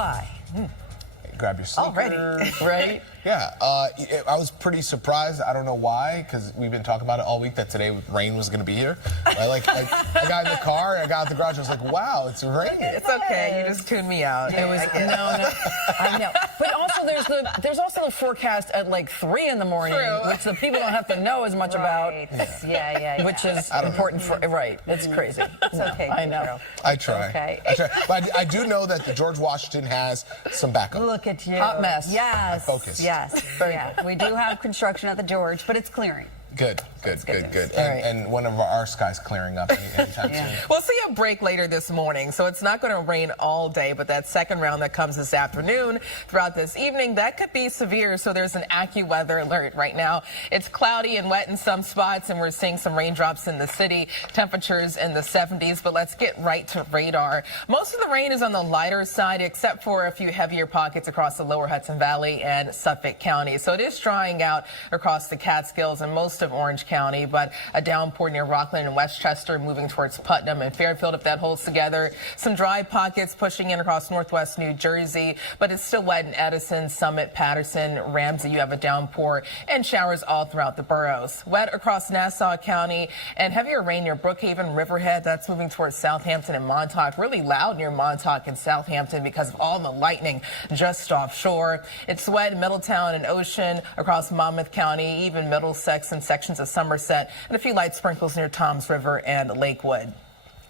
July. Grab your sneakers. Already, right? Yeah, I was pretty surprised. I don't know why, because we've been talking about it all week that today rain was going to be here. I got in the car, I got out the garage, I was like, wow, it's raining. It's okay, you just tuned me out. It was no, I know. But also there's also the forecast at like 3 in the morning, which the people don't have to know as much about. Yeah. Which is important for It's crazy. It's okay. I know. I try. Okay. I try. But I do know that the George Washington has some backup. Look at you. Hot mess. Yes. Focus. Yes. We do have construction at the George, but it's clearing. Good. Right. And one of our skies clearing up anytime soon. We'll see a break later this morning, so it's not going to rain all day, but that second round that comes this afternoon throughout this evening, that could be severe, so there's an AccuWeather alert right now. It's cloudy and wet in some spots, and we're seeing some raindrops in the city, temperatures in the 70s, but let's get right to radar. Most of the rain is on the lighter side, except for a few heavier pockets across the lower Hudson Valley and Suffolk County, so it is drying out across the Catskills and most of Orange County, but a downpour near Rockland and Westchester moving towards Putnam and Fairfield if that holds together. Some dry pockets pushing in across northwest New Jersey, but it's still wet in Edison, Summit, Patterson, Ramsey. You have a downpour and showers all throughout the boroughs. Wet across Nassau County and heavier rain near Brookhaven, Riverhead. That's moving towards Southampton and Montauk. Really loud near Montauk and Southampton because of all the lightning just offshore. It's wet in Middletown and Ocean across Monmouth County, even Middlesex and sections of Somerset, and a few light sprinkles near Toms River and Lakewood.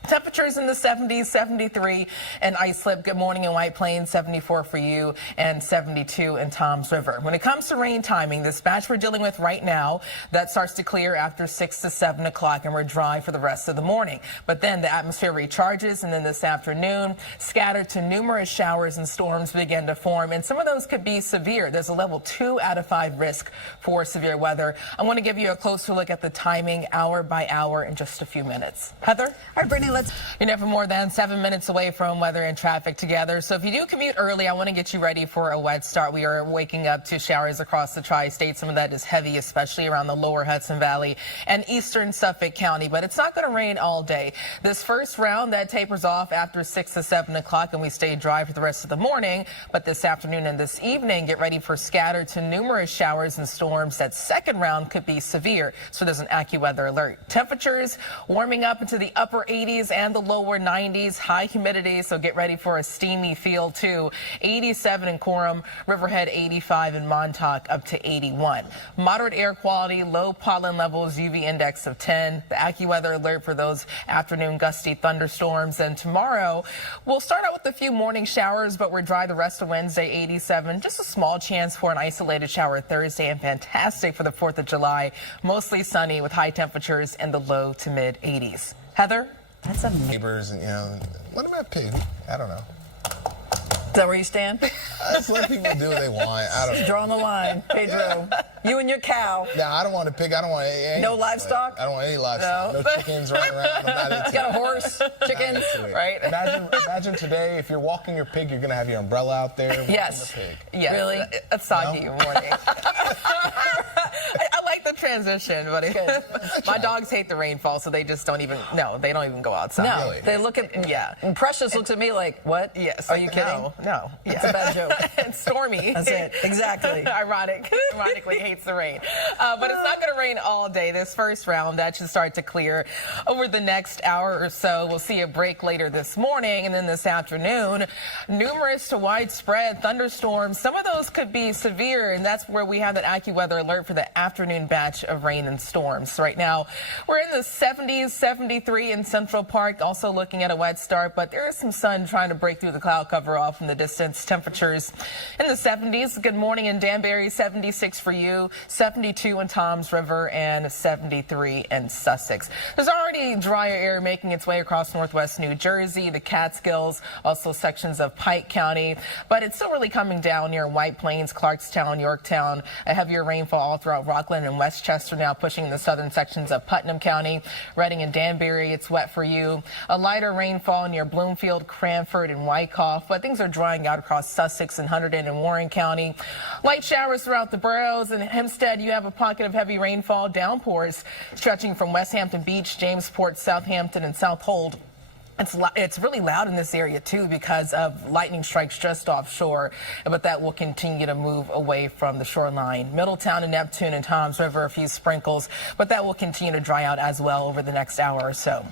Temperatures in the 70s, 73 in Islip. Good morning in White Plains, 74 for you, and 72 in Toms River. When it comes to rain timing, this batch we're dealing with right now, that starts to clear after 6 to 7 o'clock, and we're dry for the rest of the morning. But then the atmosphere recharges, and then this afternoon, scattered to numerous showers and storms begin to form, and some of those could be severe. There's a level 2 out of 5 risk for severe weather. I want to give you a closer look at the timing hour by hour in just a few minutes. Heather? All right, Brittany, You're never more than 7 minutes away from weather and traffic together. So if you do commute early, I want to get you ready for a wet start. We are waking up to showers across the tri-state. Some of that is heavy, especially around the lower Hudson Valley and eastern Suffolk County. But it's not going to rain all day. This first round, that tapers off after 6 to 7 o'clock, and we stay dry for the rest of the morning. But this afternoon and this evening, get ready for scattered to numerous showers and storms. That second round could be severe. So there's an AccuWeather alert. Temperatures warming up into the upper 80s and the lower 90s, high humidity, so get ready for a steamy feel too. 87 in Coram, Riverhead 85 in Montauk, up to 81. Moderate air quality, low pollen levels, UV index of 10. The AccuWeather alert for those afternoon gusty thunderstorms. And tomorrow, we'll start out with a few morning showers, but we're dry the rest of Wednesday, 87. Just a small chance for an isolated shower Thursday, and fantastic for the 4th of July. Mostly sunny with high temperatures in the low to mid 80s. Heather? That's amazing. Neighbors, and what about pig? I don't know. Is that where you stand? I just let people do what they want. I don't know. Drawing the line, Pedro. You and your cow. No, I don't want a pig. I don't want any. No livestock? I don't want any livestock. No chickens running around. I'm not into You got a it. horse, chickens, right? Imagine today, if you're walking your pig, you're going to have your umbrella out there. walking Yes. The pig. Yes. Really? A soggy morning. I like the transition, but my dogs hate the rainfall, so they just don't even, they don't even go outside. No, Really? they look at, and Precious looks at me like, what? Yes. Are you kidding? No. It's a bad joke. And Stormy. That's it. Exactly. Ironically hates the rain. But it's not going to rain all day. This first round, that should start to clear over the next hour or so. We'll see a break later this morning, and then this afternoon, numerous to widespread thunderstorms. Some of those could be severe, and that's where we have that AccuWeather alert for the afternoon batch of rain and storms. Right now, we're in the 70s, 73 in Central Park, also looking at a wet start, but there is some sun trying to break through the cloud cover off in the distance. Temperatures in the 70s. Good morning in Danbury, 76 for you, 72 in Toms River, and 73 in Sussex. There's already drier air making its way across northwest New Jersey, the Catskills, also sections of Pike County, but it's still really coming down near White Plains, Clarkstown, Yorktown. A heavier rainfall all throughout Rockland and Westchester, now pushing the southern sections of Putnam County. Reading and Danbury, it's wet for you. A lighter rainfall near Bloomfield, Cranford, and Wyckoff, but things are drying out across Sussex and Hunterdon and Warren County. Light showers throughout the boroughs. In Hempstead, you have a pocket of heavy rainfall, downpours stretching from West Hampton Beach, Jamesport, Southampton, and Southold It's really loud in this area, too, because of lightning strikes just offshore, but that will continue to move away from the shoreline. Middletown and Neptune and Toms River, a few sprinkles, but that will continue to dry out as well over the next hour or so.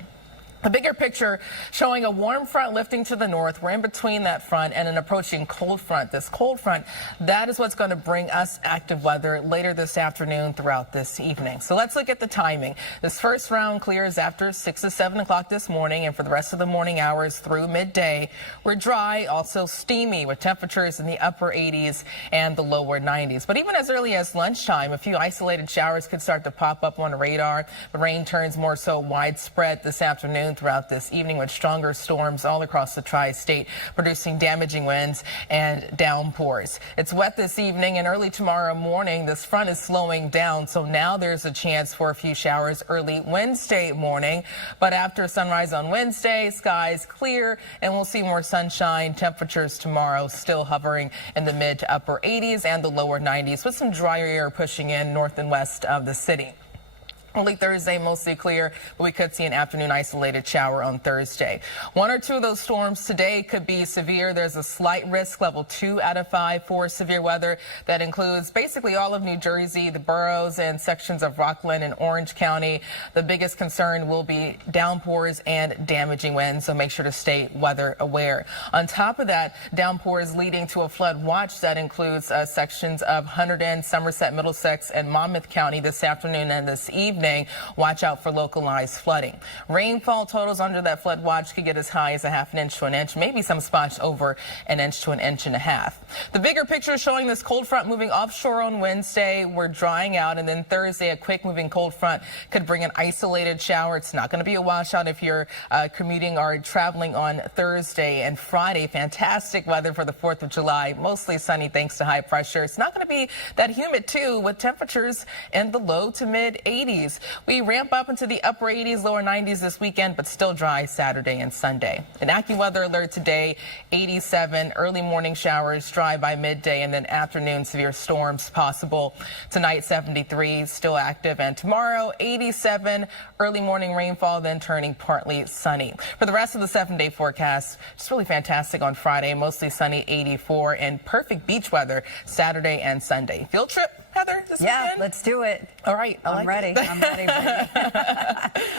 The bigger picture showing a warm front lifting to the north. We're in between that front and an approaching cold front. This cold front, that is what's going to bring us active weather later this afternoon throughout this evening. So let's look at the timing. This first round clears after 6 to 7 o'clock this morning, and for the rest of the morning hours through midday, we're dry, also steamy, with temperatures in the upper 80s and the lower 90s. But even as early as lunchtime, a few isolated showers could start to pop up on the radar. The rain turns more so widespread this afternoon throughout this evening, with stronger storms all across the tri-state, producing damaging winds and downpours. It's wet this evening and early tomorrow morning. This front is slowing down, so now there's a chance for a few showers early Wednesday morning. But after sunrise on Wednesday, skies clear and we'll see more sunshine. Temperatures tomorrow still hovering in the mid to upper 80s and the lower 90s, with some drier air pushing in north and west of the city. Early Thursday, mostly clear, but we could see an afternoon isolated shower on Thursday. 1 or 2 of those storms today could be severe. There's a slight risk, level 2 out of 5 for severe weather. That includes basically all of New Jersey, the boroughs and sections of Rockland and Orange County. The biggest concern will be downpours and damaging winds, so make sure to stay weather aware. On top of that, downpours leading to a flood watch that includes sections of Hunterdon, Somerset, Middlesex, and Monmouth County this afternoon and this evening. Watch out for localized flooding. Rainfall totals under that flood watch could get as high as a ½ inch to an inch, maybe some spots over an inch to an inch and a half. The bigger picture is showing this cold front moving offshore on Wednesday. We're drying out, and then Thursday, a quick moving cold front could bring an isolated shower. It's not going to be a washout if you're commuting or traveling on Thursday and Friday. Fantastic weather for the 4th of July. Mostly sunny thanks to high pressure. It's not going to be that humid, too, with temperatures in the low to mid 80s. We ramp up into the upper 80s, lower 90s this weekend, but still dry Saturday and Sunday. An AccuWeather alert today, 87, early morning showers, dry by midday, and then afternoon severe storms possible. Tonight, 73, still active, and tomorrow, 87, early morning rainfall, then turning partly sunny. For the rest of the 7-day forecast, just really fantastic on Friday, mostly sunny, 84, and perfect beach weather Saturday and Sunday. Field trip, Heather, this weekend? Let's do it. All right, I'm ready. I'm ready.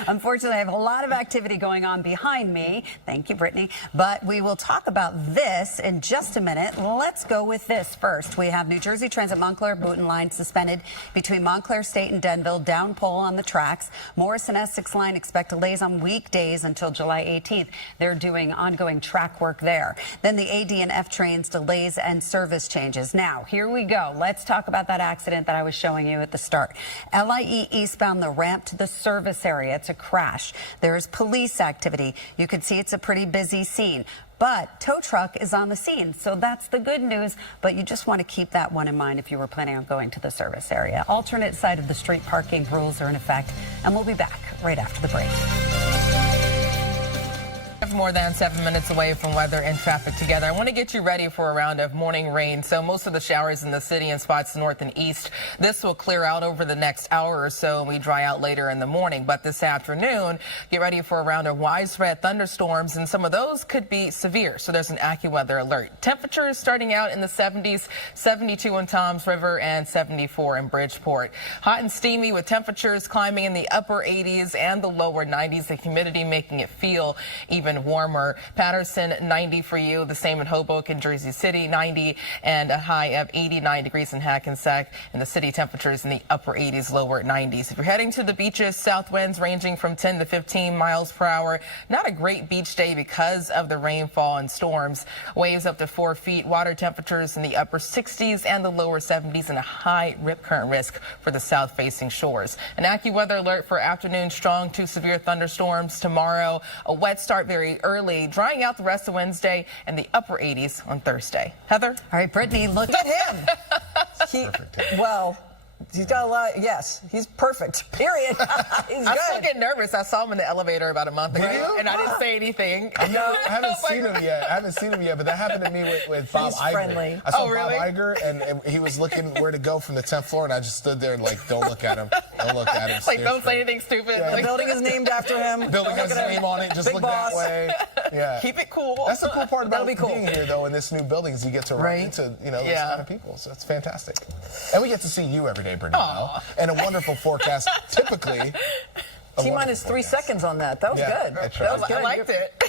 Unfortunately, I have a lot of activity going on behind me. Thank you, Brittany. But we will talk about this in just a minute. Let's go with this first. We have New Jersey Transit Montclair Boonton line suspended between Montclair State and Denville. Down pole on the tracks. Morrison Essex line expect delays on weekdays until July 18th. They're doing ongoing track work there. Then the AD and F trains delays and service changes. Now, here we go. Let's talk about that accident that I was showing you at the start. LIE eastbound, the ramp to the service area. It's a crash. There's police activity. You can see it's a pretty busy scene. But tow truck is on the scene, so that's the good news. But you just want to keep that one in mind if you were planning on going to the service area. Alternate side of the street parking rules are in effect, and we'll be back right after the break. More than 7 minutes away from weather and traffic together. I want to get you ready for a round of morning rain. So most of the showers in the city and spots north and east. This will clear out over the next hour or so, and we dry out later in the morning. But this afternoon, get ready for a round of widespread thunderstorms, and some of those could be severe. So there's an AccuWeather alert. Temperatures starting out in the 70s, 72 in Toms River and 74 in Bridgeport. Hot and steamy with temperatures climbing in the upper 80s and the lower 90s. The humidity making it feel even warmer. Patterson, 90 for you. The same in Hoboken, Jersey City, 90, and a high of 89 degrees in Hackensack. And the city temperatures in the upper 80s, lower 90s. If you're heading to the beaches, south winds ranging from 10 to 15 miles per hour. Not a great beach day because of the rainfall and storms. Waves up to 4 feet. Water temperatures in the upper 60s and the lower 70s, and a high rip current risk for the south-facing shores. An AccuWeather alert for afternoon strong to severe thunderstorms tomorrow. A wet start very early, drying out the rest of Wednesday, and the upper 80s on Thursday. Heather? All right, Brittany, look at him. Well, he's got a lot. Yes, he's perfect. Period. He's I'm good. still getting nervous. I saw him in the elevator about a month ago, and I didn't say anything. No, I haven't seen him yet. I haven't seen him yet, but that happened to me with Bob He's Iger. friendly. I saw Oh, really? Bob Iger, and he was looking where to go from the 10th floor, and I just stood there and, like, don't look at him. Don't look at it. Like, don't say anything stupid. Yeah. The Like, building is named after him. Building has his name on it. Just Big look boss. that way. Yeah. keep it cool. That's the cool part about That'll be cool. being here, though, in this new building, is you get to run Right. into, those Yeah. kind of people. So it's fantastic. And we get to see you every day, Brittany, now. And a wonderful forecast, typically. T-minus 3 seconds on that. That was Yeah, good. that's That right. was good. I liked it.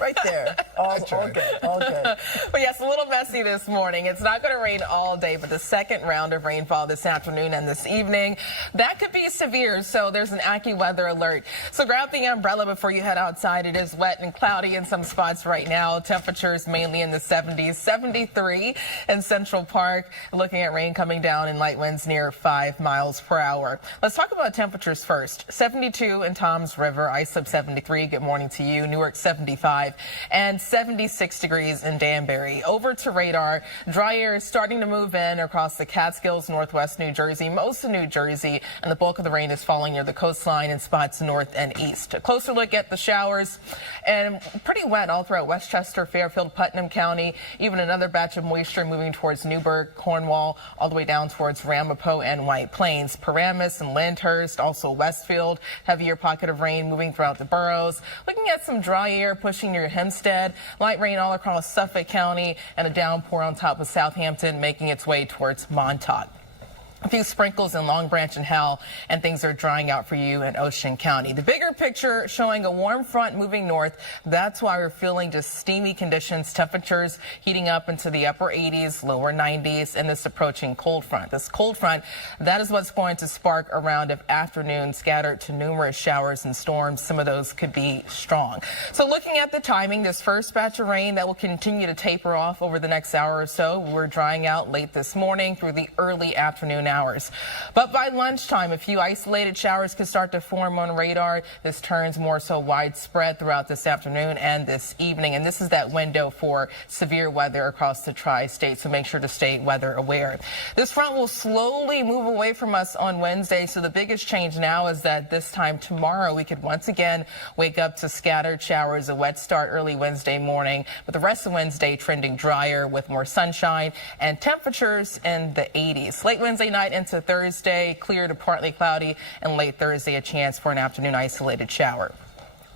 Right there. All right. good. All good. But yes, a little messy this morning. It's not going to rain all day, but the second round of rainfall this afternoon and this evening, that could be severe. So there's an AccuWeather alert. So grab the umbrella before you head outside. It is wet and cloudy in some spots right now. Temperatures mainly in the 70s, 73 in Central Park. Looking at rain coming down and light winds near 5 miles per hour. Let's talk about temperatures first. 72 in Toms River, Islip 73. Good morning to you. Newark 75 and 76 degrees in Danbury. Over to radar. Dry air is starting to move in across the Catskills, northwest New Jersey, most of New Jersey, and the bulk of the rain is falling near the coastline in spots north and east. A closer look at the showers, and pretty wet all throughout Westchester, Fairfield, Putnam County. Even another batch of moisture moving towards Newburgh, Cornwall, all the way down towards Ramapo and White Plains. Paramus and Lyndhurst, also Westfield, heavier pocket of rain moving throughout the boroughs. Looking at some dry air pushing near Hempstead, light rain all across Suffolk County, and a downpour on top of Southampton making its way towards Montauk. A few sprinkles in Long Branch and Howell, and things are drying out for you in Ocean County. The bigger picture showing a warm front moving north. That's why we're feeling just steamy conditions, temperatures heating up into the upper 80s, lower 90s, and this approaching cold front. This cold front, that is what's going to spark a round of afternoon scattered to numerous showers and storms. Some of those could be strong. So looking at the timing, this first batch of rain that will continue to taper off over the next hour or so. We're drying out late this morning through the early afternoon hours. But by lunchtime, a few isolated showers could start to form on radar. This turns more so widespread throughout this afternoon and this evening. And this is that window for severe weather across the tri-state. So make sure to stay weather aware. This front will slowly move away from us on Wednesday. So the biggest change now is that this time tomorrow, we could once again wake up to scattered showers, a wet start early Wednesday morning, but the rest of Wednesday trending drier with more sunshine and temperatures in the 80s. Late Wednesday night into Thursday, clear to partly cloudy, and late Thursday, a chance for an afternoon isolated shower.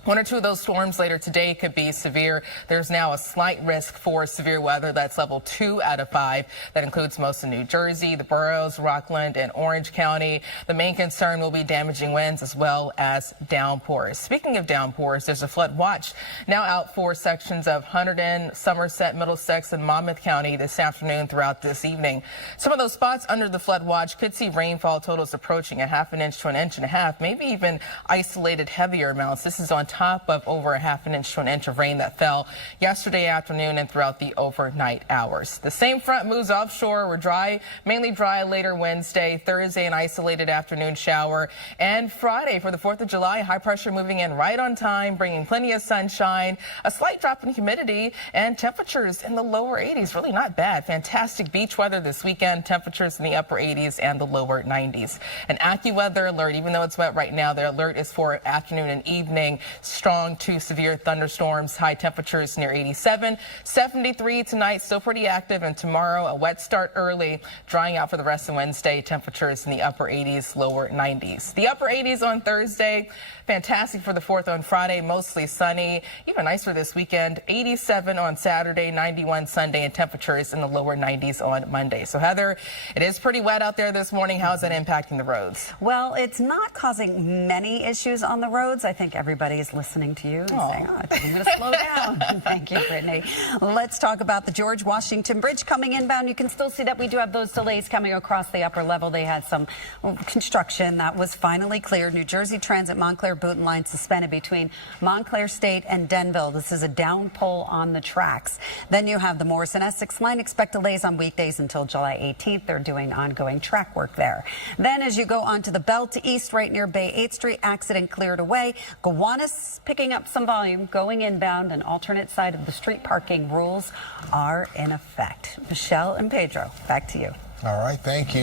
One or two of those storms later today could be severe. There's now a slight risk for severe weather. That's level 2 out of 5. That includes most of New Jersey, the boroughs, Rockland, and Orange County. The main concern will be damaging winds as well as downpours. Speaking of downpours, there's a flood watch now out for sections of Hunterdon, Somerset, Middlesex, and Monmouth County this afternoon throughout this evening. Some of those spots under the flood watch could see rainfall totals approaching a half an inch to an inch and a half, maybe even isolated heavier amounts. This is on top of over a half an inch to an inch of rain that fell yesterday afternoon and throughout the overnight hours. The same front moves offshore. We're dry, mainly dry later Wednesday, Thursday, an isolated afternoon shower, and Friday for the 4th of July, high pressure moving in right on time, bringing plenty of sunshine, a slight drop in humidity, and temperatures in the lower 80s. Really not bad. Fantastic beach weather this weekend. Temperatures in the upper 80s and the lower 90s. An AccuWeather alert, even though it's wet right now, the alert is for afternoon and evening. Strong to severe thunderstorms, high temperatures near 87, 73 tonight, still pretty active, and tomorrow a wet start early, drying out for the rest of Wednesday, temperatures in the upper 80s, lower 90s. The upper 80s on Thursday, fantastic for the 4th on Friday, mostly sunny, even nicer this weekend, 87 on Saturday, 91 Sunday, and temperatures in the lower 90s on Monday. So Heather, it is pretty wet out there this morning. How is that impacting the roads? Well, it's not causing many issues on the roads. I think everybody's listening to you and saying, oh, I think I'm going to slow down. Thank you, Brittany. Let's talk about the George Washington Bridge coming inbound. You can still see that we do have those delays coming across the upper level. They had some construction that was finally cleared. New Jersey Transit Montclair Boonton line suspended between Montclair State and Denville. This is a down pole on the tracks. Then you have the Morrison Essex line. Expect delays on weekdays until July 18th. They're doing ongoing track work there. Then as you go onto the Belt East right near Bay 8th Street, accident cleared away. Gowanus picking up some volume going inbound. An alternate side of the street parking rules are in effect. Michelle and Pedro, back to you. All right, thank you.